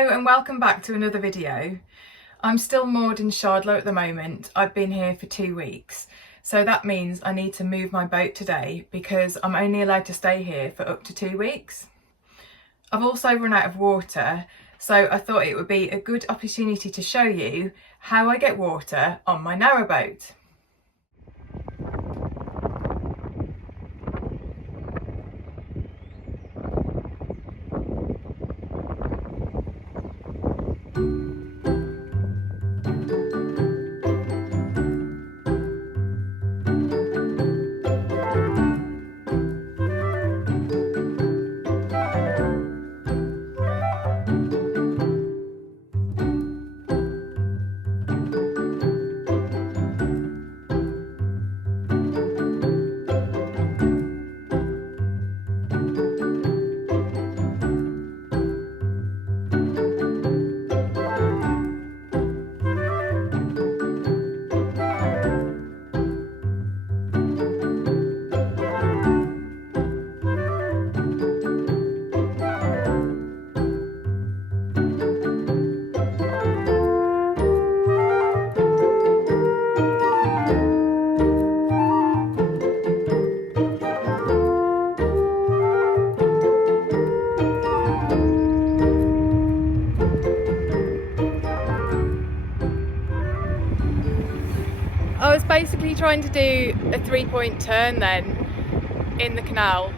Hello and welcome back to another video. I'm still moored in Shardlow at the moment. I've been here for 2 weeks, so that means I need to move my boat today because I'm only allowed to stay here for up to 2 weeks. I've also run out of water, so I thought it would be a good opportunity to show you how I get water on my narrowboat. I was basically trying to do a 3-point turn then in the canal,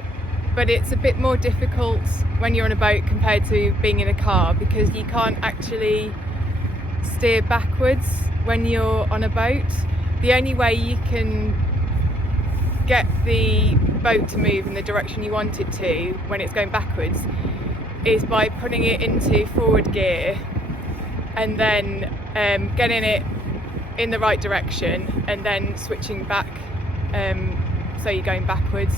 but it's a bit more difficult when you're on a boat compared to being in a car because you can't actually steer backwards when you're on a boat. The only way you can get the boat to move in the direction you want it to when it's going backwards is by putting it into forward gear and then getting it in the right direction and then switching back, so you're going backwards,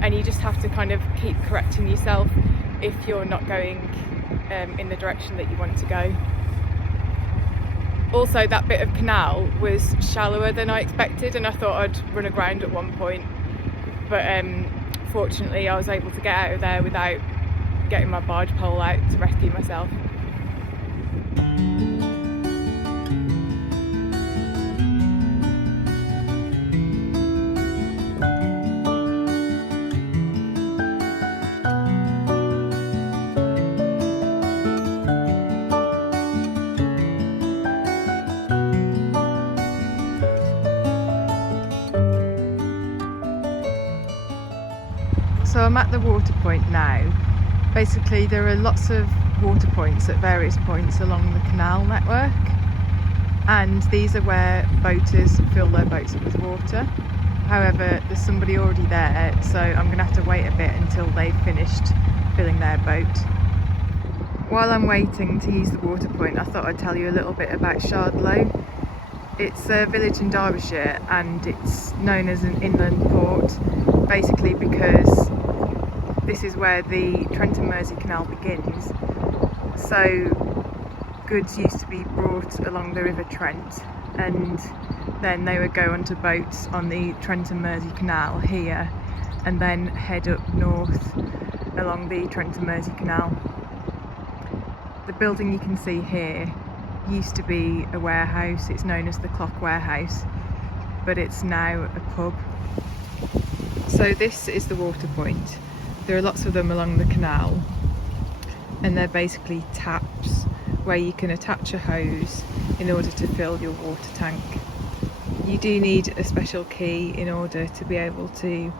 and you just have to kind of keep correcting yourself if you're not going in the direction that you want to go. Also, that bit of canal was shallower than I expected and I thought I'd run aground at one point, but fortunately I was able to get out of there without getting my barge pole out to rescue myself. So I'm at the water point now. Basically there are lots of water points at various points along the canal network, and these are where boaters fill their boats up with water. However, there's somebody already there, so I'm going to have to wait a bit until they've finished filling their boat. While I'm waiting to use the water point, I thought I'd tell you a little bit about Shardlow. It's a village in Derbyshire and it's known as an inland port, basically because this is where the Trent and Mersey Canal begins. So goods used to be brought along the River Trent and then they would go onto boats on the Trent and Mersey Canal here and then head up north along the Trent and Mersey Canal. The building you can see here used to be a warehouse. It's known as the Clock Warehouse, but it's now a pub. So this is the water point. There are lots of them along the canal and they're basically taps where you can attach a hose in order to fill your water tank. You do need a special key in order to be able to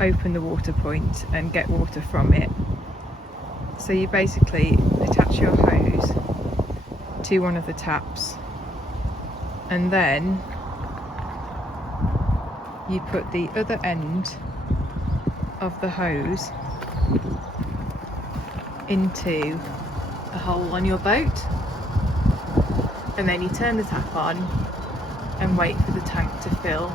open the water point and get water from it. So you basically attach your hose to one of the taps and then you put the other end of the hose into a hole on your boat, and then you turn the tap on and wait for the tank to fill.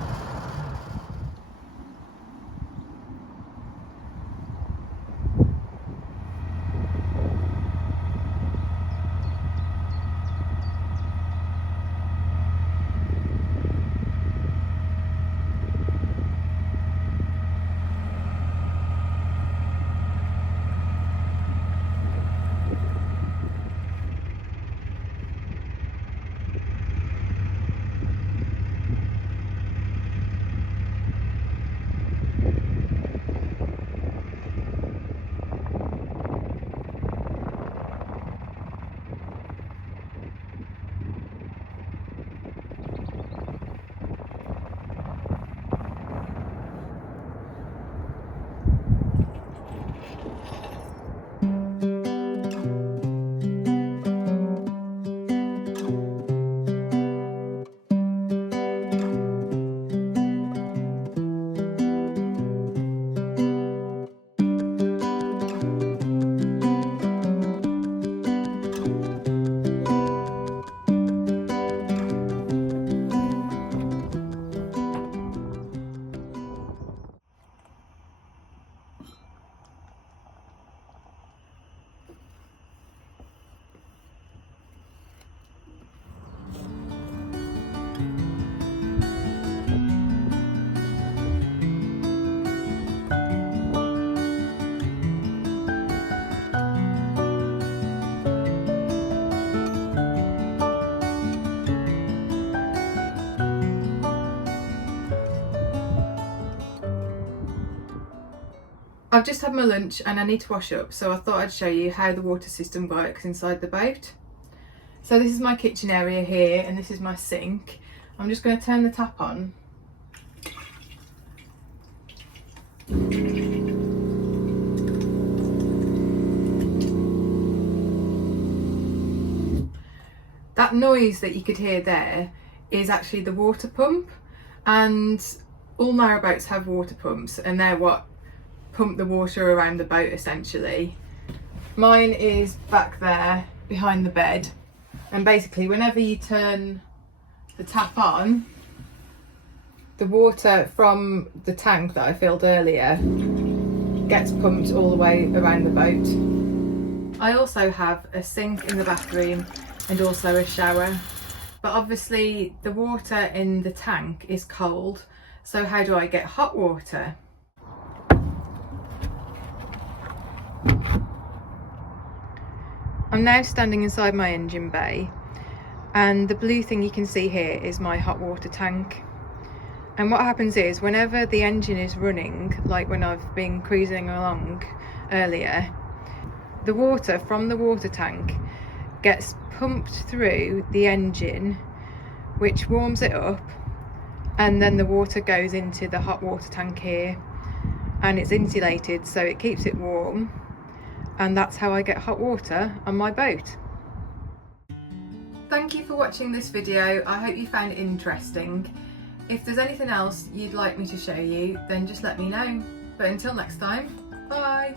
I've just had my lunch and I need to wash up, so I thought I'd show you how the water system works inside the boat. So this is my kitchen area here and this is my sink. I'm just going to turn the tap on. That noise that you could hear there is actually the water pump, and all narrowboats have water pumps and they're what pump the water around the boat essentially. Mine is back there behind the bed, and basically whenever you turn the tap on, the water from the tank that I filled earlier gets pumped all the way around the boat. I also have a sink in the bathroom and also a shower, but obviously the water in the tank is cold, so how do I get hot water? I'm now standing inside my engine bay, and the blue thing you can see here is my hot water tank. And what happens is, whenever the engine is running, like when I've been cruising along earlier, the water from the water tank gets pumped through the engine, which warms it up, and then the water goes into the hot water tank here, and it's insulated so it keeps it warm, and that's how I get hot water on my boat. Thank you for watching this video. I hope you found it interesting. If there's anything else you'd like me to show you, then just let me know. But until next time, bye!